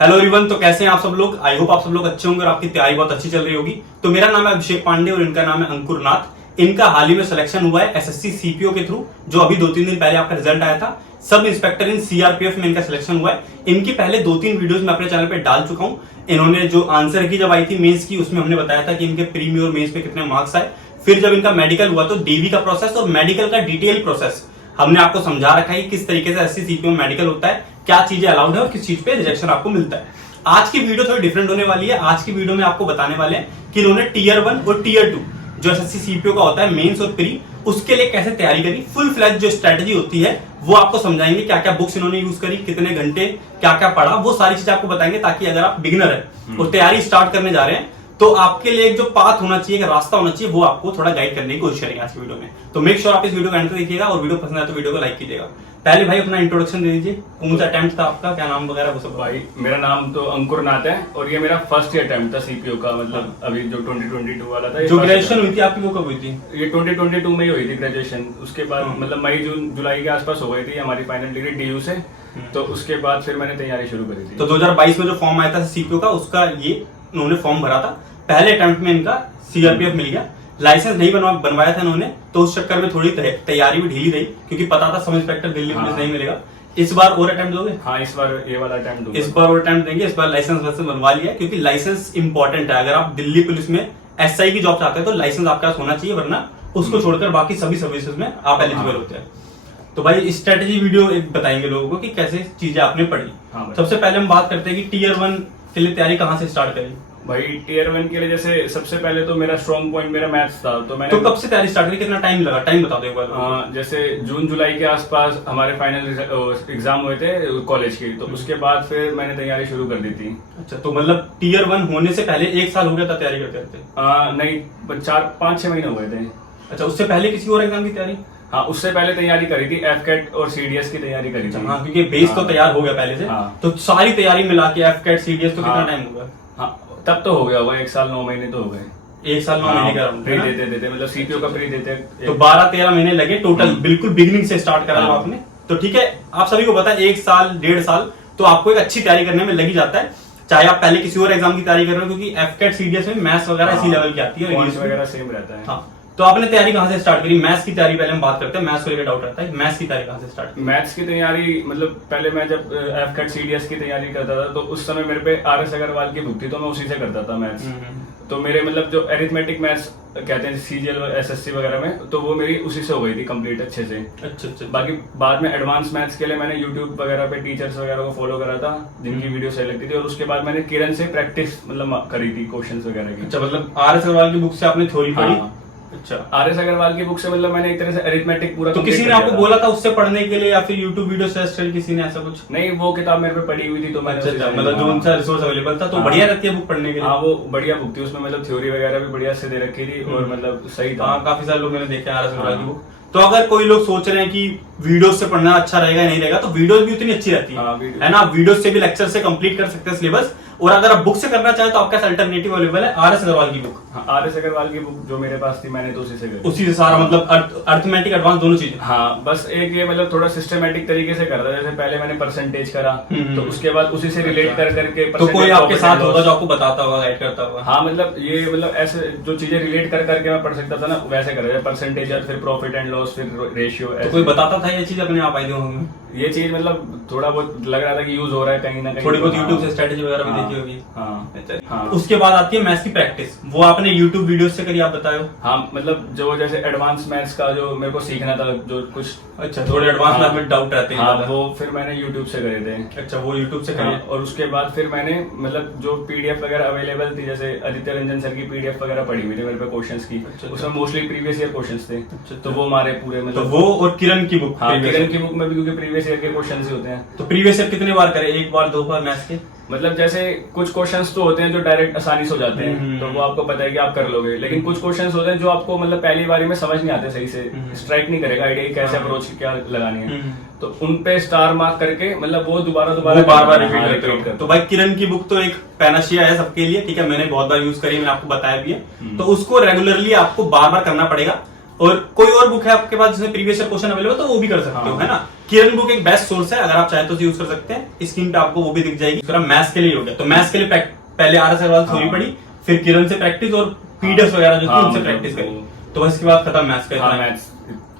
Hello everyone, तो कैसे हैं आप सब लोग। आई होप आप सब लोग अच्छे होंगे और आपकी तैयारी बहुत अच्छी चल रही होगी। तो मेरा नाम है अभिषेक पांडे और इनका नाम है अंकुर नाथ। इनका हाल ही में सिलेक्शन हुआ है एसएससी सीपीओ के थ्रू, जो अभी 2-3 दिन पहले आपका रिजल्ट आया था। सब इंस्पेक्टर इन सीआरपीएफ में इनका सिलेक्शन हुआ है। इनकी पहले 2-3 वीडियोस मैं अपने चैनल पे डाल चुका हूं। इन्होंने जो आंसर की जब आई थी मेंस की, उसमें हमने बताया था कि इनके प्रीमी और मेंस पे कितने मार्क्स आए। फिर जब इनका मेडिकल हुआ तो डीवी का प्रोसेस और मेडिकल का डिटेल प्रोसेस हमने आपको समझा रखा है किस तरीके से एसएससी सीपीओ में मेडिकल होता है, क्या चीजें अलाउड है और किस चीज पे रिजेक्शन आपको मिलता है। आज की वीडियो थोड़ी डिफरेंट होने वाली है। आज की वीडियो में आपको बताने वाले हैं कि इन्होंने टीयर 1 और टीयर 2 जो एसएससी सीपीओ का होता है मेंस और प्री, उसके लिए कैसे तैयारी करी। फुल फ्लैज जो स्ट्रेटजी होती है वो आपको समझाएंगे। क्या क्या बुक्स इन्होंने यूज करी, कितने घंटे, क्या क्या पढ़ा, वो सारी चीजें आपको बताएंगे, ताकि अगर आप बिगिनर है और तैयारी स्टार्ट करने जा रहे हैं तो आपके लिए एक जो पाथ होना चाहिए, रास्ता होना चाहिए, वो आपको थोड़ा गाइड करने की कोशिश करेंगे आज की वीडियो में। तो मेक श्योर आप इस वीडियो को एंड तक देखिएगा और वीडियो पसंद आए तो वीडियो को लाइक कीजिएगा। पहले भाई अपना इंट्रोडक्शन दे दीजिए, कौन सा अटेम्प्ट था आपका, क्या नाम वगैरह वो सब। भाई मेरा नाम तो अंकुर नाथ है और ये मेरा फर्स्ट अटेम्प्ट था सीपीओ का। मतलब अभी जो 2022 वाला था, जो ग्रेजुएशन हुई थी आपकी वो कब हुई थी? ये 2022 में ही हुई थी ग्रेजुएशन। उसके बाद मतलब मई जून जुलाई के आसपास हो गई थी हमारी फाइनल डिग्री डीयू से। तो उसके बाद फिर मैंने तैयारी शुरू करी थी। तो 2022 में जो फॉर्म आया था सीपीओ का, उसका ये उन्होंने फॉर्म भरा था। पहले अटेम्प्ट में इनका सीआरपीएफ मिल गया। लाइसेंस नहीं बनवाया था इन्होंने, तो उस चक्कर में थोड़ी तैयारी भी ढीली रही, क्योंकि पता था सब इंस्पेक्टर दिल्ली पुलिस नहीं मिलेगा। इस बार और अटेम्प्ट दोगे? हाँ, इस बार ये वाला अटेम्प्ट दूंगा। इस बार और अटेम्प्ट देंगे। इस बार लाइसेंस वैसे बनवा लिया, क्योंकि लाइसेंस इंपॉर्टेंट है। अगर आप दिल्ली पुलिस में एसआई की जॉब चाहते हैं तो लाइसेंस आपके पास होना चाहिए, वरना उसको छोड़कर बाकी सभी सर्विसेज में आप एलिजिबल होते हैं। तो भाई स्ट्रेटेजी वीडियो एक बताएंगे लोगों को कि कैसे चीजें आपने पढ़ी। सबसे पहले हम बात करते हैं कि टीयर 1 के लिए तैयारी कहाँ से स्टार्ट करी। भाई टीयर 1 के लिए जैसे सबसे पहले तो मेरा स्ट्रॉन्ग पॉइंट मेरा मैथ्स था। तो मैंने कब से तैयारी स्टार्ट करी, कितना टाइम लगा, टाइम बता दो एक बार। जैसे जून जुलाई के आसपास हमारे फाइनल एग्जाम हुए थे कॉलेज के, तो उसके बाद फिर मैंने तैयारी शुरू कर दी थी। अच्छा, तो मतलब टीयर 1 होने से पहले 1 साल हो गया था तैयारी करते करते? नहीं, 4-5-6 महीने हो गए थे। अच्छा, उससे पहले किसी और एग्जाम की तैयारी? हाँ, उससे पहले तैयारी करी थी, एफकेट और सीडीएस की तैयारी करी थी। हाँ, क्योंकि बेस तो तैयार हो गया पहले से। तो सारी तैयारी मिला के एफकेट सीडीएस तो कितना टाइम होगा? हाँ, तब तो हो गया होगा 1 साल 9 महीने तो हो गए। 1 साल 9 महीने का प्री देते मतलब सीपीओ का प्री देते। तो 12-13 महीने लगे टोटल, बिल्कुल बिगिनिंग से स्टार्ट करा आपने। तो ठीक है, आप सभी को पता है 1 साल 1.5 साल तो आपको एक अच्छी तैयारी करने में लग ही जाता है, चाहे आप पहले किसी और एग्जाम की तैयारी कर रहे हो, क्योंकि एफकेट सीडीएस में मैथ्स वगैरह इसी लेवल की आती है, पॉइंट्स वगैरह सेम रहता है। हाँ, तो आपने तैयारी कहाँ से स्टार्ट करी? मैथ्स की तैयारी पहले हम बात करते हैं, मैथ्स को लेकर डाउट रहता है। मैथ्स की तैयारी कहाँ से स्टार्ट की? मैथ्स की तैयारी मतलब पहले मैं जब एफकेट सीडीएस की तैयारी करता था तो उस समय मेरे पे आरएस अग्रवाल की बुक थी, तो मैं उसी से करता था मैथ्स। तो मेरे मतलब जो एरिथमेटिक मैथ्स कहते हैं सीजीएल एसएससी वगैरह में, तो वो मेरी उसी से हो गई थी कंप्लीट अच्छे से। अच्छा। बाकी बाद में एडवांस मैथ्स के लिए मैंने यूट्यूब वगैरह पे टीचर्स वगैरह को फॉलो करा था, जिनकी वीडियो सही लगती थी। और उसके बाद मैंने किरण से प्रैक्टिस मतलब करी थी क्वेश्चंस वगैरह की। अच्छा, मतलब आरएस अग्रवाल की बुक से आपने थ्योरी पढ़ी? अच्छा, आरएस अग्रवाल की बुक से मतलब मैंने एक तरह से अरिथमेटिक पूरा। तो किसी ने आपको बोला था उससे पढ़ने के लिए, या फिर यूट्यूब वीडियो सर्च कर किसी ने ऐसा कुछ? नहीं, वो किताब मेरे पे पड़ी हुई थी तो मैंने मतलब जो उनका रिसोर्स अवेलेबल था, तो बढ़िया रहती है बुक पढ़ने के लिए। हाँ, वो बढ़िया बुक थी, उसमें मतलब थ्योरी वगैरह भी बढ़िया से दे रखी थी और मतलब सही था। काफी सारे लोग मैंने देखे आरएस अग्रवाल की बुक। तो अगर कोई लोग सोच रहे हैं कि वीडियो से पढ़ना अच्छा रहेगा नहीं रहेगा, तो वीडियोस भी उतनी अच्छी रहती है ना। वीडियोस से भी लेक्चर से कंप्लीट कर सकते हैं सिलेबस। और अगर आप बुक से करना चाहें तो आपका अल्टरनेटिव अवेलेबल है आरएस अग्रवाल की बुक। आरएस अग्रवाल की बुक जो मेरे पास थी मैंने तो उसी से करी। उसी से सारा मतलब अरिथमेटिक एडवांस दोनों चीजें। हाँ, बस एक ये मतलब थोड़ा सिस्टमेटिक तरीके से करा था। जैसे पहले मैंने परसेंटेज करा, तो उसके बाद उसी से रिलेट कर करके। तो कोई आपके साथ होगा जो आपको बताता होगा, गाइड करता होगा? हाँ, मतलब ये मतलब ऐसे जो चीजें रिलेट कर करके मैं पढ़ सकता था ना, वैसे कर रहे परसेंटेज, फिर प्रॉफिट एंड लॉस, फिर रेशियो। तो कोई बताता था ये चीज अपने आप आई होंगे? ये चीज मतलब थोड़ा बहुत लग रहा था कि यूज हो रहा है कहीं ना कहीं। थोड़ी बहुत यूट्यूब से स्ट्रेटेजी वगैरह भी देखी होगी। हाँ। उसके बाद आती है मैथ्स की प्रैक्टिस, वो आपने यूट्यूब वीडियो से करी, आप बताओ। हाँ, मतलब जो जैसे एडवांस मैथ्स का जो मेरे को सीखना था, जो कुछ अच्छा थोड़े एडवांस मैथ में डाउट रहते हैं। हाँ, वो फिर मैंने यूट्यूब से करे थे। अच्छा, वो यूट्यूब से करे। और उसके बाद फिर मैंने मतलब जो पीडीएफ वगैरह अवेलेबल थी, जैसे आदित्य रंजन सर की पीडीएफ वगैरह पड़ी हुई थी मेरे पे क्वेश्चंस की। उसमें मोस्टली प्रीवियस ईयर क्वेश्चंस थे। तो वो हमारे पूरे मतलब। तो वो और किरण की बुक? हाँ, किरण की बुक में भी क्योंकि प्रीवियस ईयर के क्वेश्चंस ही होते हैं। तो प्रीवियस ईयर कितने बार करे, 1 बार 2 बार मैथ्स के? मतलब जैसे कुछ क्वेश्चंस तो होते हैं जो डायरेक्ट आसानी से हो जाते हैं, तो वो आपको पता है कि आप कर लोगे। लेकिन कुछ क्वेश्चंस होते हैं जो आपको मतलब पहली बारी में समझ नहीं आते, सही से स्ट्राइक नहीं करेगा आइडिया कैसे अप्रोच क्या लगानी है। तो उन पे स्टार मार्क करके मतलब वो दोबारा बार रिपीट करते हो। तो भाई किरण की बुक तो एक पैनाशिया है सबके लिए, ठीक है। मैंने बहुत बार यूज करी है, मैंने आपको बताया भी है। तो उसको रेगुलरली आपको बार बार करना पड़ेगा। और कोई और बुक है आपके पास जिसमें प्रीवियस ईयर क्वेश्चन अवेलेबल, तो वो भी कर सकते हो, है ना। किरण बुक एक बेस्ट सोर्स है, अगर आप चाहे तो यूज कर सकते हैं। स्क्रीन पे आपको वो भी दिख जाएगी। मैथ्स के लिए हो गया, तो मैथ्स के लिए पहले RS अग्रवाल थ्योरी पढ़ी, फिर किरण से प्रैक्टिस और पीडीएफ वगैरह जो थी उनसे प्रैक्टिस करी, तो बस इसके बाद खत्म मैथ्स का।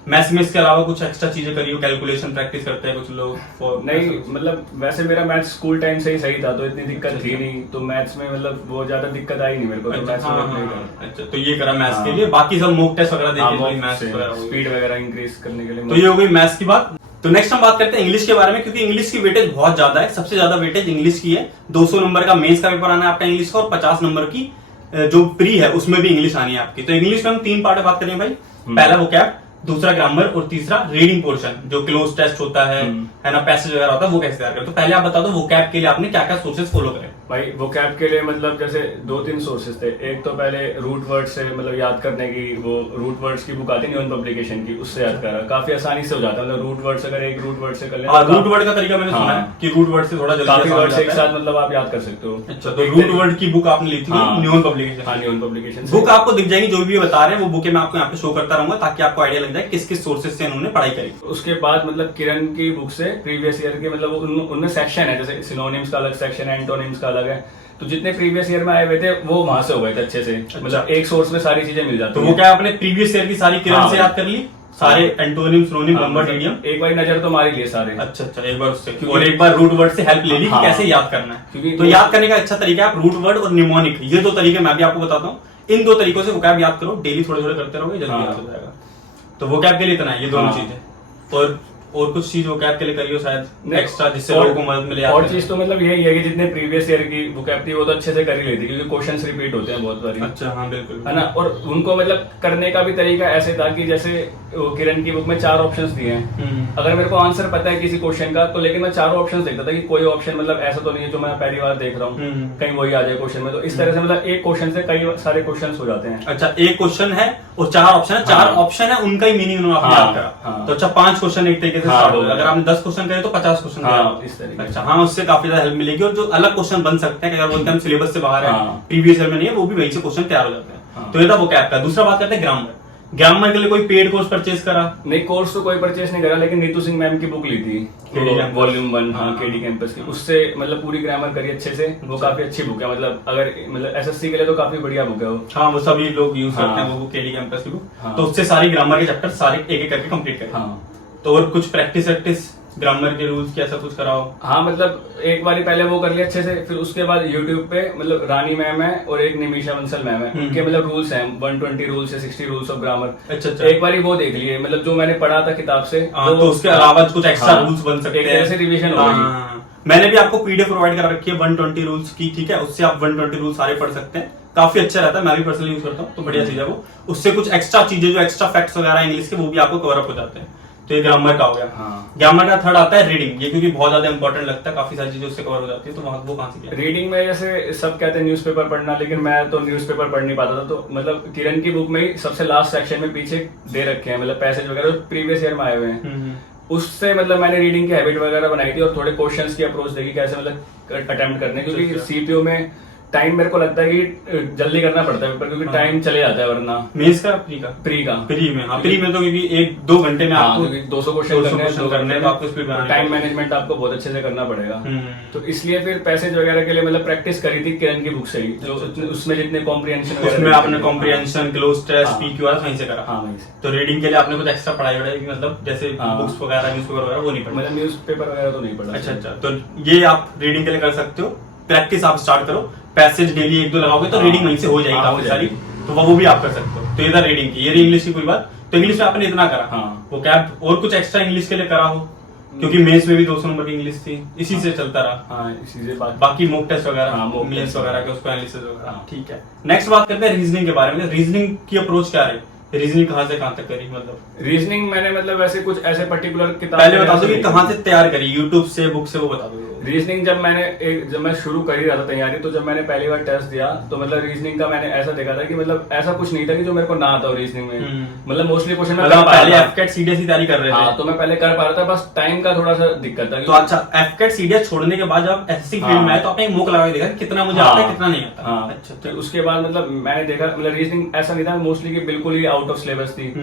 मैथ्स में इसके अलावा कुछ एक्स्ट्रा चीजें करी हो, कैलकुलेशन प्रैक्टिस करते हैं कुछ लोग? नहीं, मतलब वैसे मेरा मैथ्स स्कूल टाइम से ही सही था, तो इतनी दिक्कत थी नहीं, तो मैथ्स में मतलब वो ज्यादा दिक्कत आई नहीं मेरे को। अच्छा, तो ये करा मैथ्स के लिए। बाकी सब मॉक टेस्ट वगैरह देके मैथ्स स्पीड वगैरह इंक्रीज करने के लिए। तो ये हो गई मैथ्स की बात। तो नेक्स्ट हम बात करते हैं इंग्लिश के बारे में, क्योंकि इंग्लिश की वेटेज बहुत ज्यादा है। सबसे ज्यादा वेटेज इंग्लिश की है। 200 नंबर का मेंस का पेपर आना है आपका इंग्लिश का, और 50 नंबर की जो प्री है उसमें भी इंग्लिश आनी है आपकी। तो इंग्लिश में हम 3 पार्ट में बात करेंगे भाई। पहला वोकैब, दूसरा ग्रामर, और तीसरा रीडिंग पोर्शन, जो क्लोज टेस्ट होता है ना, पैसेज वगैरह होता है, वो कैसे तैयार करें। तो पहले आप बता दो वोकैब के लिए आपने क्या क्या सोर्सेज फॉलो करे। भाई वोकैब के लिए मतलब जैसे 2-3 सोर्सेज थे। एक तो पहले रूट वर्ड से मतलब याद करने की, वो रूट वर्ड्स की बुक आती है न्यून पब्लिकेशन की, उससे याद करा, काफी आसानी से हो जाता है। मतलब रूट वर्ड्स अगर एक रूट वर्ड से कर ले, रूट वर्ड का तरीका मैंने सुना है कि रूट वर्ड से थोड़ा जल्दी काफी वर्ड्स एक साथ मतलब आप याद कर सकते हो। अच्छा, तो रूट वर्ड की बुक आपने ली थी न्यून पब्लिकेशन? हाँ, न्यून पब्लिकेशन बुक आपको दिख जाएगी, जो भी बता रहे हैं वो बुकें मैं आपको यहाँ पे शो करता रहूंगा, ताकि आपको आइडिया लग जाए किस किस सोर्सेज से उन्होंने पढ़ाई करी। उसके बाद मतलब किरण की बुक से प्रीवियस ईयर के मतलब उनमें सेक्शन है, जैसे सिनोनिम्स का अलग सेक्शन है, एंटोनिम्स का अलग है, तो जितने प्रीवियस ईयर में आए हुए थे वो वहां से हो गए थे अच्छे से। मतलब एक सोर्स में सारी चीजें मिल जाती तो वो क्या आपने प्रीवियस ईयर की सारी किरण से याद कर ली, सारे एंटोनिम, सिनोनिम, नंबर, इडियम? एक बार नजर तो मार लिए सारे। अच्छा, एक बार उससे, और एक बार रूट वर्ड से हेल्प ले ली कि कैसे याद करना है। क्योंकि तो याद करने का अच्छा तरीका है आप रूट वर्ड और निमोनिक, ये 2 तरीके मैं भी आपको बताता हूँ। इन 2 तरीकों से वोकैब याद करो, डेली थोड़े थोड़े करते रहोगे, जल्दी याद हो जाएगा। तो वोकैब के लिए इतना है, ये दोनों चीजें। और कुछ चीज वोकैब के लिए करियो शायद एक्स्ट्रा, जिससे लोगों को मदद मिले। और चीज तो मतलब यही है कि जितने प्रीवियस ईयर की वोकैब थी वो तो अच्छे से कर ही लेती, क्योंकि क्वेश्चंस रिपीट होते हैं बहुत बारी। अच्छा, हाँ बिल्कुल, है ना। और उनको मतलब करने का भी तरीका ऐसे था कि जैसे किरण की बुक में 4 ऑप्शंस दिए हैं, अगर मेरे को आंसर पता है किसी क्वेश्चन का, तो लेकिन मैं 4 ऑप्शंस देखता था कि कोई ऑप्शन मतलब ऐसा तो नहीं है जो मैं पहली बार देख रहा हूँ, कहीं वही आ जाए क्वेश्चन में। तो इस तरह से मतलब एक क्वेश्चन से कई सारे क्वेश्चन हो जाते हैं। अच्छा, एक क्वेश्चन है और 4 ऑप्शन है, 4 ऑप्शन है, उनका ही मीनिंग उन्होंने आपने याद करा। तो अच्छा, 5 क्वेश्चन एक तरीके से स्टार्ट हो गया। अगर आपने 10 क्वेश्चन करे तो 50 क्वेश्चन इस तरीके। अच्छा, हाँ, उससे काफी ज्यादा हेल्प मिलेगी। और जो अलग क्वेश्चन बन सकते हैं, अगर बोलते हैं हम सिलेबस से बाहर है, प्रीवियस ईयर में नहीं है, वो भी वहीं से क्वेश्चन तैयार हो जाते हैं। तो ये था वोकैब का। दूसरा बात करते हैं ग्रामर। ग्रामर के लिए कोई पेड कोर्स परचेज करा? नहीं, कोर्स तो कोई परचेज नहीं करा, लेकिन नीतू सिंह मैम की बुक ली थी, वॉल्यूम 1, हाँ, केडी कैंपस की। उससे मतलब पूरी ग्रामर करी अच्छे से। वो काफी अच्छी बुक है, मतलब अगर मतलब एसएससी के लिए तो काफी बढ़िया बुक है वो। हाँ, वो सभी लोग यूज करते हैं वो केडी कैंपस की बुक। तो उससे सारी ग्रामर के चैप्टर सारे एक एक करके कंप्लीट करें। तो और कुछ प्रैक्टिस ग्रामर के रूल्स की ऐसा कुछ कराओ? हाँ, मतलब एक बारी पहले वो कर लिया अच्छे से, फिर उसके बाद यूट्यूब पे मतलब रानी मैम है और एक निमिषा बंसल मैम है, उनके मतलब रूल्स हैं, 120 रूल्स है, 60 रूल्स ऑफ ग्रामर। अच्छा, एक बारी वो देख लिए, मतलब जो मैंने पढ़ा था किताब से। तो उसके अलावा कुछ एक्स्ट्रा रूल्स बन सकते हैं, एक तरह से रिवीजन हो गई। मैंने भी आपको पीडीएफ प्रोवाइड कर रखी है 120 रूल्स की, ठीक है, उससे आप 120 रूल्स सारे पढ़ सकते हैं। काफी अच्छा रहता है, मैं भी पर्सनली यूज करता हूँ, तो बढ़िया चीज है वो। उससे कुछ एक्स्ट्रा चीजें, जो एक्स्ट्रा फैक्ट्स वगैरह इंग्लिश के, वो भी आपको कवर अप हो जाते हैं। तो ये ग्रामर का हो गया। ग्रामर का थर्ड आता है रीडिंग। ये क्योंकि बहुत ज्यादा इंपॉर्टेंट लगता है, काफी सारी चीजें उससे कवर हो जाती है। तो वो कहाँ से किया? रीडिंग में जैसे सब कहते हैं न्यूज़पेपर पढ़ना, लेकिन मैं तो न्यूज़पेपर पढ़ नहीं पाता था। तो मतलब किरण की बुक में ही सबसे लास्ट सेक्शन में पीछे दे रखे हैं मतलब पैसेज वगैरह प्रीवियस ईयर में आए हुए हैं। उससे मतलब मैंने रीडिंग की हैबिट वगैरह बनाई थी, और थोड़े क्वेश्चंस की अप्रोच देखी कैसे मतलब अटेम्प्ट करने, क्योंकि सीपीयू में टाइम मेरे को लगता है कि जल्दी करना पड़ता है पेपर, क्योंकि टाइम चले जाता है वरना। मेंस का प्री का प्री में, हाँ, प्री में तो क्योंकि 1-2 घंटे में आपको 200 क्वेश्चन करने में आपको स्पीड बनाना, टाइम मैनेजमेंट आपको बहुत अच्छे से करना पड़ेगा। तो इसलिए फिर पैसेज वगैरह के लिए मतलब प्रैक्टिस करी थी किरण की बुक से ही, जो उसमें जितने कॉम्प्रिहेंशन, उसमें आपने कॉम्प्रिहेंशन, क्लोज टेस्ट, पीक्यू वाला वहीं से करा। हाँ, वहीं से। तो रीडिंग के लिए आपने कुछ एक्स्ट्रा पढ़ाई वढ़ाई, मतलब जैसे बुक्स वगैरह, न्यूज़पेपर वगैरह, वो नहीं पढ़ा? मतलब न्यूज़पेपर वगैरह तो नहीं पढ़ा। अच्छा, तो ये आप रीडिंग के लिए कर सकते हो। प्रैक्टिस आप स्टार्ट करो, पैसेज डेली 1-2 लगाओगे तो रीडिंग वहीं से हो जाएगी काफी सारी। तो वो भी आप कर सकते हो। तो ये था रीडिंग की। ये इंग्लिश की कोई बात। तो इंग्लिश में आपने इतना करा। वो क्या और कुछ एक्स्ट्रा इंग्लिश के लिए करा हो? क्योंकि मेंस में भी 200 नंबर की इंग्लिश थी, इसी से चलता रहा। इसी से बाकी मॉक टेस्ट वगैरह, मेंस वगैरह के उसको एनालिसिस वगैरह, ठीक है। नेक्स्ट बात करते हैं रीजनिंग के बारे में। रीजनिंग की अप्रोच क्या रही? रीजनिंग कहाँ से कहाँ तक करी? मतलब रीजनिंग मैंने मतलब वैसे कुछ ऐसे पर्टिकुलर किताब पहले बता दो कि कहाँ से तैयार करी, यूट्यूब से, बुक से, वो बता दो। रीजनिंग जब मैं शुरू कर ही रहा था तैयारी, तो जब मैंने पहली बार टेस्ट दिया तो मतलब रीजनिंग का मैंने ऐसा देखा था कि मतलब ऐसा कुछ नहीं था कि जो मेरे को ना आता हो रीजनिंग में। मतलब मोस्टली क्वेश्चन में पहले एफकेट सीडीएस की तैयारी कर रहे थे। तो मैं पहले कर पा रहा था, बस टाइम का थोड़ा सा दिक्कत था। तो अच्छा, एफकेट सीडीएस छोड़ने के बाद जब एसएससी फील्ड में आए तो आपने एक मॉक लगा के देखा कितना मुझे आता है, कितना नहीं आता? अच्छा, तो उसके बाद मतलब मैंने देखा मतलब रीजनिंग ऐसा नहीं था मोस्टली कि बिल्कुल ही आउट ऑफ सिलेबस थी।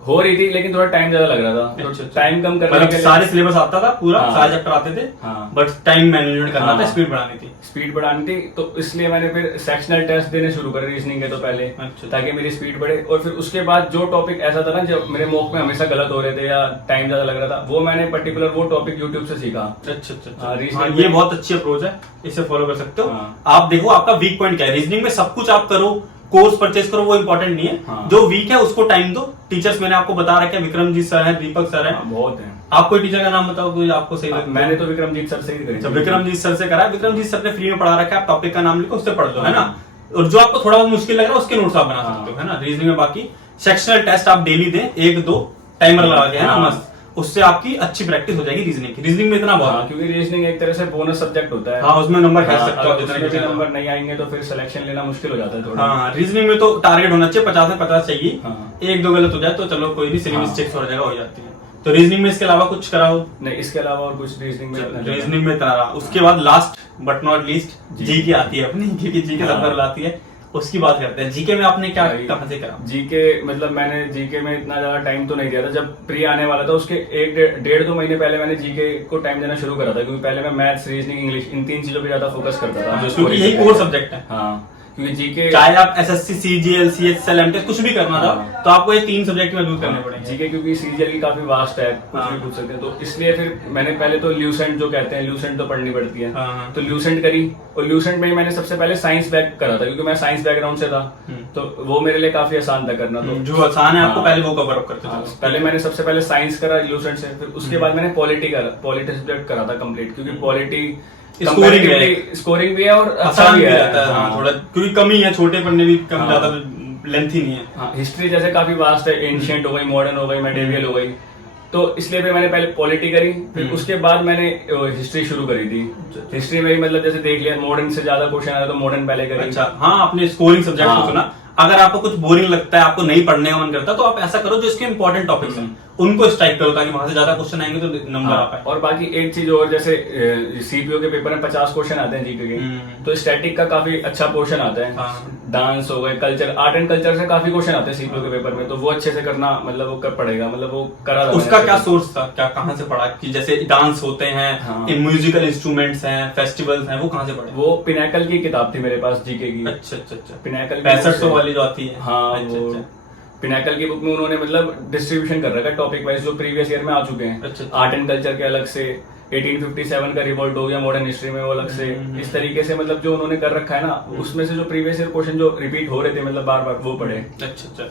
हो रही थी, लेकिन थोड़ा टाइम ज्यादा लग रहा था। अच्छा, तो टाइम कम करने मतलब के लिए सारे सिलेबस आता था पूरा, हाँ। सारे चैप्टर आते थे, हाँ। बट टाइम मैनेजमेंट करना था, हाँ। स्पीड बढ़ानी थी। स्पीड बढ़ानी थी, तो इसलिए मैंने फिर सेक्शनल टेस्ट देने शुरू करे रीजनिंग के तो पहले, अच्छा। ताकि मेरी स्पीड बढ़े। और फिर उसके बाद जो टॉपिक ऐसा था ना जो मेरे मॉक में हमेशा गलत हो रहे थे या टाइम ज्यादा लग रहा था, वो मैंने पर्टिकुलर वो टॉपिक यूट्यूब से सीखा। अच्छा अच्छा हाँ, अच्छा, reasoning ये में- बहुत अच्छी अप्रोच है, इसे फॉलो कर सकते हो। हाँ। आप देखो आपका वीक पॉइंट क्या है। रीजनिंग में सब कुछ आप करो, कोर्स परचेज करो, वो इंपॉर्टेंट नहीं है। हाँ। जो वीक है उसको टाइम दो। टीचर्स मैंने आपको बता रखा है, विक्रमजीत सर है, दीपक सर है। हाँ, बहुत है। आप कोई टीचर का नाम बताओ कोई आपको सही लगता है? मैंने तो विक्रमजीत सर से ही करी अच्छा, थी। विक्रमजीत सर से करा है। विक्रमजीत सर ने फ्री में पढ़ा रखा है, आप टॉपिक का नाम लिखो, उससे पढ़ लो, है ना। और जो आपको थोड़ा बहुत मुश्किल लग रहा है उसके नोट्स आप बना सकते हो, है ना। रीजनिंग में बाकी सेक्शनल टेस्ट आप डेली दें, 1-2 टाइमर लगा के, है ना, हाँ। मस्त। उससे आपकी अच्छी प्रैक्टिस हो जाएगी रीजनिंग की। रीजनिंग में इतना बहुत हाँ, क्योंकि रीजनिंग एक तरह से बोनस सब्जेक्ट होता है। हाँ, उसमें नंबर खेल हाँ, सकते हो अगर जितने उसमें भी भी नंबर नहीं आएंगे तो फिर सिलेक्शन लेना मुश्किल हो जाता है थोड़ा। हाँ, रीजनिंग में तो टारगेट होना चाहिए 50 में 50 चाहिए। हाँ। 1-2 गलत हो जाए तो चलो कोई नहीं, सिली हाँ। मिस्टेक्स हो जाएगा, हो जाती है। तो रीजनिंग में इसके अलावा कुछ करा हो? नहीं, इसके अलावा और कुछ रीजनिंग में रीजनिंग में इतना रहा। उसके बाद लास्ट बट नॉट लीस्ट जी। जी की आती है अपनी, क्योंकि जी के हाँ। सब आती है, उसकी बात करते हैं। जीके में आपने क्या भाई, कहाँ से करा? जीके मतलब मैंने जीके में इतना ज्यादा टाइम तो नहीं दिया था। जब प्री आने वाला था उसके 1-1.5-2 महीने पहले मैंने जीके को टाइम देना शुरू करा था, क्योंकि पहले मैं मैथ्स, रीजनिंग, इंग्लिश इन 3 चीजों पे ज्यादा फोकस करता था। जो क्योंकि यही कोर सब्जेक्ट है। हाँ, क्योंकि जीके चाहे आप एसएससी, सीजीएल, सीएचएसएल, एमटेक कुछ भी करना था, हाँ। तो आपको ये 3 सब्जेक्ट में यूज करने पड़ेंगे। जीके क्योंकि सीजीएल की काफी वास्ट है, कुछ हाँ। भी पूछ सकते हैं, तो इसलिए फिर मैंने पहले तो ल्यूसेंट जो कहते हैं, ल्यूसेंट तो पढ़नी पड़ती है, हाँ। तो ल्यूसेंट करी। और ल्यूसेंट में ही मैंने सबसे पहले साइंस बैक करा था, क्योंकि मैं साइंस बैकग्राउंड से था, तो वो मेरे लिए काफी आसान था करना। तो जो आसान है आपको हाँ। पहले वो कवर अप करते हाँ, थे। पहले मैंने सबसे पहले साइंस करा ल्यूसेंट से, फिर उसके बाद मैंने पॉलिटी सब्जेक्ट करा था कंप्लीट, क्योंकि पॉलिटी स्कोरिंग है। स्कोरिंग भी है और अच्छा आसान भी भी है। रहता है, हाँ, थोड़ा क्योंकि कम ही है, छोटे पढ़ने भी कम, हाँ। ज्यादा लेंथी नहीं है। हाँ, हिस्ट्री जैसे काफी वास्ट है, एंशियंट हो गई, मॉडर्न हो गई, मेडिवल हो गई, तो इसलिए फिर मैंने पहले पॉलिटी करी, फिर उसके बाद मैंने हिस्ट्री शुरू करी थी। हिस्ट्री में भी मतलब जैसे देख लिया मॉडर्न से ज्यादा क्वेश्चन आया तो मॉडर्न पहले करी। अच्छा, हाँ, आपने स्कोरिंग सब्जेक्ट को हाँ। सुना। अगर आपको कुछ बोरिंग लगता है, आपको नहीं पढ़ने का मन करता, तो आप ऐसा करो जो इसके इंपॉर्टेंट टॉपिक्स हैं उनको स्ट्राइक करो, ताकि वहां से ज्यादा क्वेश्चन आएंगे तो नंबर आ पाए। और बाकी एक चीज और, जैसे सीपीओ के पेपर में 50 क्वेश्चन आते हैं जीके के, तो स्टैटिक का काफी अच्छा पोर्शन आता है। हाँ। डांस हो गए, कल्चर, आर्ट एंड कल्चर से काफी क्वेश्चन आते हैं सीपीओ के पेपर में, तो वो अच्छे से करना मतलब वो कर पड़ेगा, मतलब वो करा था उसका मैंने। क्या सोर्स था, क्या कहाँ से पढ़ा कि जैसे डांस होते हैं, हाँ। म्यूजिकल इंस्ट्रूमेंट्स हैं, फेस्टिवल्स हैं, वो कहाँ से पढ़े? वो पिनाकल की किताब थी मेरे पास जीके की। अच्छा अच्छा अच्छा, पिनाकल 6500 वाली जो आती है। हाँ, अच्छा वो अच्छा। पिनाकल की बुक में उन्होंने मतलब डिस्ट्रीब्यूशन कर रखा है टॉपिक वाइज, जो प्रीवियस ईयर में आ चुके हैं। अच्छा। आर्ट एंड कल्चर के अलग से, 1857 का रिवोल्ट हो गया मॉडर्न हिस्ट्री में वो अलग से, इस तरीके से मतलब जो उन्होंने कर रखा है ना, उसमें से जो प्रीवियस ईयर क्वेश्चन जो रिपीट हो रहे थे मतलब बार बार, वो पढ़े। अच्छा अच्छा,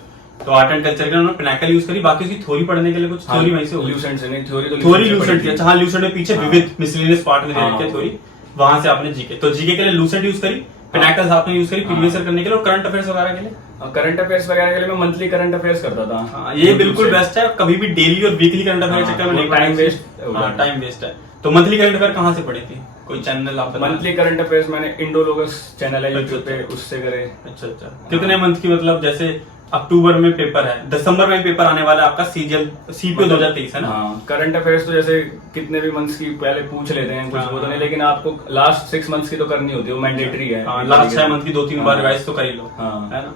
तो आर्ट एंड कल्चर के उन्होंने पिनाकल यूज करी, बाकी उसकी थ्योरी पढ़ने के लिए कुछ थ्योरी वहीं से होगी। ल्यूसेंट से नहीं, थ्योरी तो थ्योरी से लूसेंट पढ़ी की, थी। अच्छा हाँ, लूसेंट में पीछे हाँ। विविध मिसलेनियस पार्ट में दे हाँ, रखी है वो। थ्योरी, वहां से आपने जीके, तो जीके के लिए लूसेंट यूज करी, पिनाकल साथ में यूज करी प्रीवियस ईयर करने के लिए, और करंट अफेयर्स वगैरह के लिए। करंट अफेयर्स वगैरह के लिए मैं मंथली करंट अफेयर्स करता था। हाँ, ये बिल्कुल बेस्ट है। कभी भी डेली और वीकली करंट अफेयर हाँ, चक्कर में नहीं वो पड़ना time चाहिए। waste हो हाँ, जाता है। टाइम वेस्ट है। तो मंथली करंट अफेयर कहाँ से पढ़ी थी, कोई चैनल आप बताएं? मंथली करंट अफेयर्स मैंने इंडोलोगस चैनल है यूट्यूब पे, उससे करे। अच्छा अच्छा, कितने मंथ की, मतलब जैसे अक्टूबर में पेपर है, दिसंबर में पेपर आने वाला है आपका सीजीएल सीपीओ 2023 है ना? हाँ, करंट अफेयर्स तो जैसे कितने भी मंथ्स की पहले पूछ लेते हैं कुछ, हाँ, वो तो नहीं, लेकिन आपको लास्ट 6 मंथ्स की तो करनी होती है, वो मैंडेटरी है। हाँ, लास्ट 6 मंथ की 2-3 बार रिवाइज तो कर ही लो, हाँ। है ना।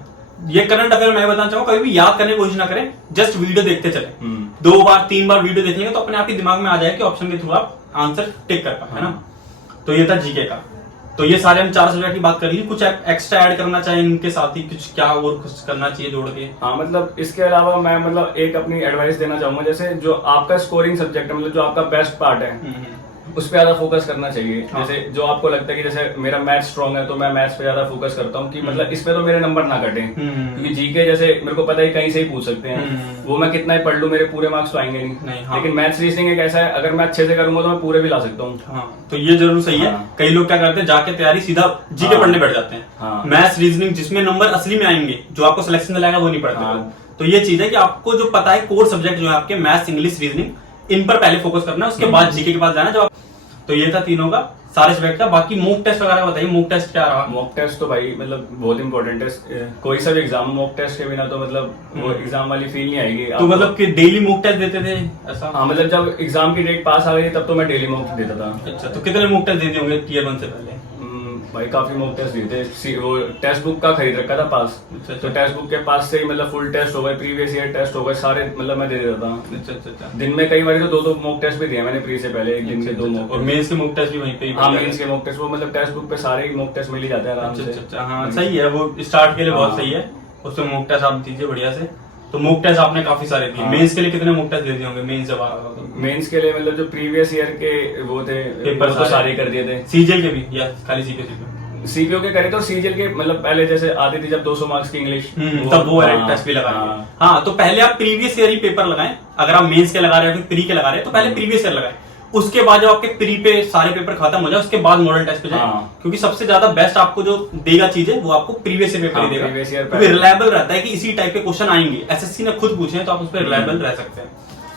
ये करंट अफेयर मैं बताना चाहूंगा, कभी भी याद करने की कोशिश ना करें, जस्ट वीडियो देखते चले। 2 बार 3 बार वीडियो देखेंगे तो अपने आप ही दिमाग में आ जाए कि ऑप्शन के थ्रू आप आंसर टिक कर पाए, है ना। तो ये था जीके का। तो ये सारे हम 4 सब्जेक्ट की बात कर रही है, कुछ एक्स्ट्रा ऐड करना चाहिए इनके साथ ही, कुछ क्या और कुछ करना चाहिए जोड़ के? हाँ, मतलब इसके अलावा मैं मतलब एक अपनी एडवाइस देना चाहूंगा, जैसे जो आपका स्कोरिंग सब्जेक्ट है, मतलब जो आपका बेस्ट पार्ट है, उस पर ज्यादा फोकस करना चाहिए। हाँ। जैसे जो आपको लगता है कि जैसे मेरा मैथ्स स्ट्रॉन्ग है तो मैं मैथ्स पे ज्यादा फोकस करता हूँ, कि मतलब इसमें तो मेरे नंबर ना कटे, क्योंकि जीके जैसे मेरे को पता है कहीं से ही पूछ सकते हैं, वो मैं कितना ही पढ़ लूं मेरे पूरे मार्क्स तो आएंगे नहीं। हाँ। लेकिन मैथ्स रीजनिंग एक ऐसा है, अगर मैं अच्छे से करूंगा तो मैं पूरे भी ला सकता हूँ। हाँ, तो ये जरूर सही है। हाँ। कई लोग क्या करते हैं, जाके तैयारी सीधा जीके हाँ। पढ़ने बैठ जाते हैं। हाँ। मैथ्स रीजनिंग जिसमें नंबर असली में आएंगे, जो आपको सिलेक्शन दिलाएगा, वो नहीं पढ़ते हाँ। लोग। तो ये चीज है कि आपको जो पता है कोर सब्जेक्ट जो है आपके, मैथ्स, इंग्लिश, रीजनिंग, इन पर पहले फोकस करना है, उसके बाद जीके के पास जाना है। तो ये था तीनों का, सारे सब्जेक्ट का। बाकी मॉक टेस्ट वगैरह बताइए, मॉक टेस्ट क्या रहा? मॉक टेस्ट तो भाई मतलब बहुत इंपॉर्टेंट है, कोई सा भी एग्जाम मॉक टेस्ट के बिना तो मतलब वो एग्जाम वाली फील नहीं आएगी तो आपको। मतलब कि डेली मॉक टेस्ट देते थे ऐसा? हाँ, मतलब जब एग्जाम की डेट पास आ गई तब तो मैं डेली मॉक देता था। अच्छा, तो कितने मॉक टेस्ट देते होंगे टीयर 1 से पहले? भाई काफी मॉक टेस्ट दिए थे, वो टेक्स्ट बुक का खरीद रखा था पास। अच्छा, तो टेक्स्ट बुक के पास से ही मतलब फुल टेस्ट हो गए, प्रीवियस ईयर टेस्ट हो गए सारे, मतलब मैं दे देता था। अच्छा। दिन में कई बार तो 2-2 मॉक टेस्ट भी दिए मैंने प्री से पहले, एक दिन के 2 मॉक। और मेंस के मॉक टेस्ट भी वहीं पे ही? हाँ, मेंस के मॉक टेस्ट वो मतलब टेक्स्ट बुक पे सारे ही मॉक टेस्ट मिल ही जाते हैं आराम से। अच्छा, हाँ सही है, वो स्टार्ट के लिए बहुत सही है। उसमें मॉक टेस्ट आप दीजिए बढ़िया से। तो मॉक टेस्ट आपने काफी सारे दिए। मेंस के लिए कितने मॉक टेस्ट दे दिए होंगे मेंस जब आ रहा था तो? मेंस के लिए मतलब जो प्रीवियस ईयर के वो थे पेपर तो सारे कर दिए थे। सीजीएल के भी या खाली सीपीओ? सीपीओ के करे तो सीजीएल के मतलब पहले जैसे आती थी जब 200 मार्क्स की इंग्लिश, तब वो टेस्ट भी लगाएंगे। हाँ, तो पहले आप प्रीवियस ईयर ही पेपर लगाएं। अगर आप मेंस के लगा रहे हैं फिर प्री के लगा रहे हैं तो पहले प्रीवियस ईयर लगाएं। उसके बाद जब आपके प्री पे सारे पेपर खत्म हो जाए उसके बाद मॉडल टेस्ट पे जाए। क्योंकि सबसे ज्यादा बेस्ट आपको जो देगा चीजें वो आपको प्रीवियस ईयर पेपर देगा, क्योंकि रिलायबल रहता है कि इसी टाइप के क्वेश्चन आएंगे। एसएससी ने खुद पूछे हैं तो आप उस पर रिलायबल रह सकते हैं।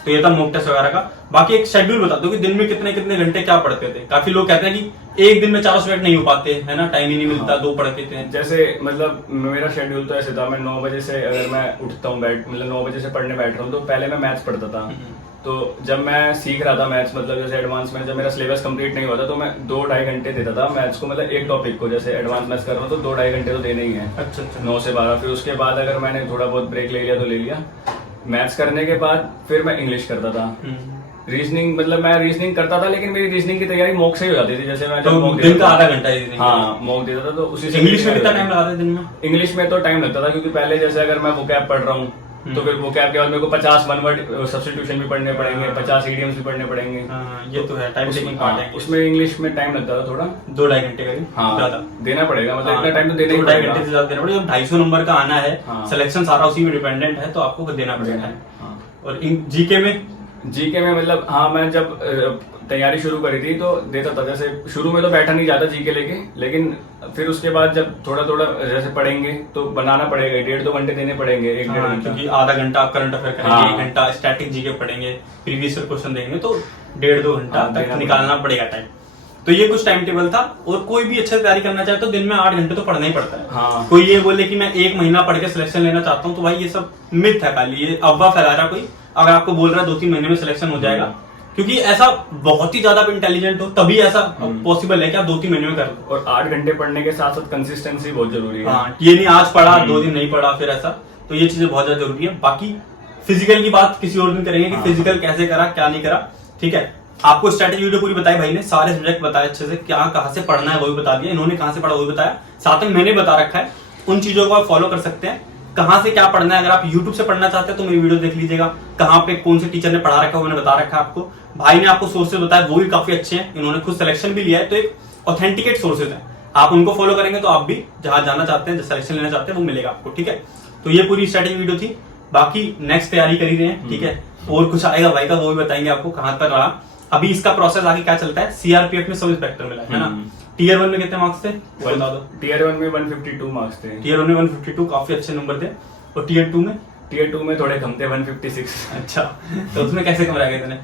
तो ये था मॉक टेस्ट वगैरह का। बाकी एक शेड्यूल बता दो कि दिन में कितने कितने घंटे क्या पढ़ते थे। काफी लोग कहते हैं कि एक दिन में 4 सब्जेक्ट नहीं हो पाते है ना, टाइम ही नहीं मिलता, 2 पढ़ते थे। जैसे मतलब मेरा शेड्यूल तो ऐसे था, मैं 9 बजे से अगर मैं उठता हूँ मतलब 9 बजे से पढ़ने बैठ रहा हूँ तो पहले मैं मैथ्स पढ़ता था। तो जब मैं सीख रहा था मैथ्स, मतलब जैसे एडवांस में जब मेरा सिलेबस कंप्लीट नहीं हुआ था तो मैं 2-2.5 घंटे देता था मैथ्स को, मतलब एक टॉपिक को। जैसे एडवांस मैथ्स कर रहा हूँ तो 2-2.5 घंटे तो देने ही है। अच्छा 9 से 12। फिर उसके बाद अगर मैंने थोड़ा बहुत ब्रेक ले लिया तो ले लिया। मैथ्स करने के बाद फिर मैं इंग्लिश करता था। रीजनिंग मतलब मैं रीजनिंग करता था लेकिन मेरी रीजनिंग की तैयारी मॉक से ही हो जाती थी। जैसे मैं तो दिन का आधा घंटा रीजनिंग? हाँ, मॉक देता था। तो उसी से इंग्लिश में कितना टाइम लगाते दिन में? इंग्लिश में तो टाइम लगता था क्योंकि पहले जैसे अगर मैं वोकैब पढ़ रहा हूँ तो फिर वोकैब के बाद मेरे को 50 वन वर्ड सब्स्टिट्यूशन भी पढ़ने पड़ेंगे, 50 इडियम्स भी पढ़ने पढ़ेंगे। ये तो है, टाइम टेकिंग पार्ट है। उसमें इंग्लिश में टाइम लगता था थोड़ा 2-2.5 घंटे करीब। हाँ, देना पड़ेगा, मतलब इतना टाइम तो देना ही 2-2.5 घंटे से ज्यादा देना पड़ेगा। 250 नंबर का आना है, सिलेक्शन सारा उसी में डिपेंडेंट है तो आपको देना पड़ेगा। और जीके में मतलब हाँ, मैं जब तैयारी शुरू करी थी तो देता था। जैसे शुरू में तो बैठा नहीं जाता जीके लेके, लेकिन फिर उसके बाद जब थोड़ा थोड़ा जैसे पढ़ेंगे तो बनाना पड़ेगा। 1.5-2 घंटे देने पड़ेंगे, 1-1.5 घंटा, क्योंकि आधा घंटा आप करंट अफेयर करेंगे, 1 घंटा स्टैटिक जीके पढ़ेंगे, प्रीवियस ईयर क्वेश्चन देंगे, तो 1.5-2 घंटा तक निकालना पड़ेगा टाइम। तो ये कुछ टाइम टेबल था। और कोई भी अच्छे से तैयारी करना चाहे तो दिन में 8 घंटे तो पढ़ना ही पड़ता है। कोई ये बोले कि मैं 1 महीना पढ़ के सिलेक्शन लेना चाहता हूँ तो भाई ये सब मिथ है, खाली ये अफवाह फैला रहा कोई। अगर आपको बोल रहा है 2-3 महीने में सिलेक्शन हो जाएगा, क्योंकि ऐसा बहुत ही ज्यादा इंटेलिजेंट हो तभी ऐसा पॉसिबल है कि आप 2-3 महीने में कर लो। और 8 घंटे पढ़ने के साथ साथ कंसिस्टेंसी बहुत जरूरी है। हाँ, ये नहीं आज पढ़ा 2 दिन नहीं पढ़ा फिर ऐसा, तो ये चीजें बहुत ज्यादा जरूरी है। बाकी फिजिकल की बात किसी और दिन करेंगे कि फिजिकल कैसे करा क्या नहीं करा, ठीक है। आपको स्ट्रेटेजी वीडियो पूरी बताई भाई ने, सारे सब्जेक्ट बताए अच्छे से, क्या कहाँ से पढ़ना है वो भी बता दिया, इन्होंने कहाँ से पढ़ा वो भी बताया, साथ में मैंने बता रखा है। उन चीजों को आप फॉलो कर सकते हैं। कहाँ से क्या पढ़ना है, अगर आप YouTube से पढ़ना चाहते हैं तो मेरी वीडियो देख लीजिएगा, कहाँ पे कौन से टीचर ने पढ़ा रखा है वो मैंने बता रखा है आपको। भाई ने आपको सोर्सेज बताया वो भी काफी अच्छे हैं, इन्होंने खुद सिलेक्शन भी लिया है, तो एक ऑथेंटिकेट सोर्सेज है। आप उनको फॉलो करेंगे तो आप भी जहां जाना चाहते हैं, सिलेक्शन लेना चाहते हैं वो मिलेगा आपको, ठीक है। तो ये पूरी स्ट्रेटेजी वीडियो थी। बाकी नेक्स्ट तैयारी कर ही रहे हैं, ठीक है। और कुछ आएगा भाई का वो भी बताएंगे आपको कहाँ तक रहा। अभी इसका प्रोसेस आगे क्या चलता है। सीआरपीएफ में सब इंस्पेक्टर मिला है ना। टीयर 1 में कितने मार्क्स थे बता दो। टीयर 1 में 152 मार्क्स थे। टीयर 1 में 152 काफी अच्छे नंबर थे। और टीयर 2 में? टीयर 2 में थोड़े कम थे, 156। अच्छा, तो उसमें कैसे कम रह गए इतने?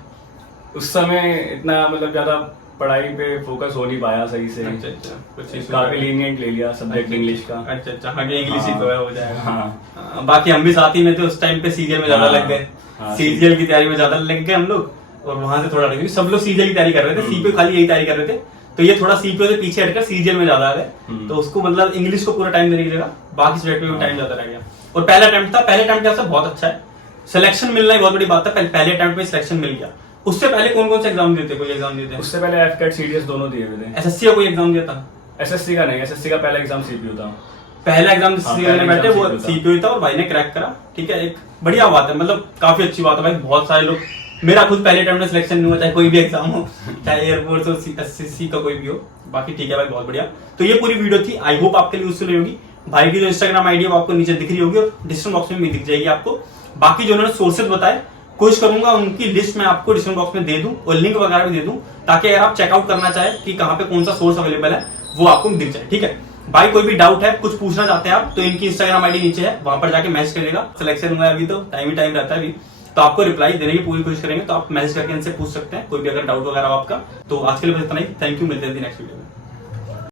उस समय इतना मतलब ज्यादा पढ़ाई पे फोकस हो नहीं पाया सही से। अच्छा, कुछ काफी लीनियंट ले लिया सब्जेक्ट इंग्लिश का। अच्छा, हाँ इंग्लिश ही तो है, हो जाएगा। हाँ, बाकी हम भी साथ ही में थे उस टाइम पे, सीजीएल में ज्यादा लग गए। सीजीएल की तैयारी में ज्यादा लग गए हम लोग, और वहां से थोड़ा लगे। सब लोग सीजीएल की तैयारी कर रहे थे, सीपीओ खाली यही तैयारी कर रहे थे, तो ये थोड़ा सीपीओ से पीछे हटकर सीजीएल में ज्यादा आ गए। तो उसको मतलब इंग्लिश को पूरा टाइम देने की जगह बाकी सब्जेक्ट में टाइम ज्यादा रह गया। और पहला अटेम्प्ट था, पहले अटेम्प्ट ऐसा बहुत अच्छा है, सिलेक्शन मिलना ही बहुत बड़ी बात है। पहले अटेम्प्ट में सिलेक्शन मिल गया। उससे पहले कौन कौन से एग्जाम दिए थे? कोई एग्जाम दिए थे? उससे पहले एफकेट सीडीएस दोनों दिए हुए थे। एसएससी का कोई एग्जाम दिया था? एसएससी का नहीं, एसएससी का पहला एग्जाम सीपीयू था। पहला एग्जाम में बैठे वो सीपीयू था और भाई ने क्रैक करा, ठीक है। एक बढ़िया बात है, मतलब काफी अच्छी बात है भाई। बहुत सारे लोग, मेरा खुद पहले अटेम्प्ट में सिलेक्शन नहीं हुआ, चाहे कोई भी एग्जाम हो, चाहे एयरफोर्स हो, एसएससी का कोई भी हो। बाकी ठीक है भाई, बहुत बढ़िया। तो ये पूरी वीडियो थी, आई होप आपके लिए यूजफुल होगी। भाई की जो इंस्टाग्राम आईडी है वो आपको नीचे दिख रही होगी और डिस्क्रिप्शन बॉक्स में भी दिख जाएगी आपको। बाकी जो उन्होंने सोर्सेज बताए, कोशिश करूंगा उनकी लिस्ट में आपको डिस्क्रिप्शन बॉक्स में दे दूं और लिंक वगैरह भी दे दूं, ताकि अगर आप चेकआउट करना चाहे कि कहाँ पे कौन सा सोर्स अवेलेबल है वो आपको दिख जाए, ठीक है। भाई कोई भी डाउट है, कुछ पूछना चाहते हैं आप, तो इनकी इंस्टाग्राम आईडी नीचे है, वहां पर जाके मैसेज करिएगा। सिलेक्शन हुआ है अभी तो टाइम ही टाइम रहता है अभी, तो आपको रिप्लाई देने की पूरी कोशिश करेंगे। तो आप मैसेज करके इनसे पूछ सकते हैं कोई भी अगर डाउट वगैरह आपका। तो आज के लिए बस इतना ही, थैंक यू, मिलते हैं नेक्स्ट वीडियो में।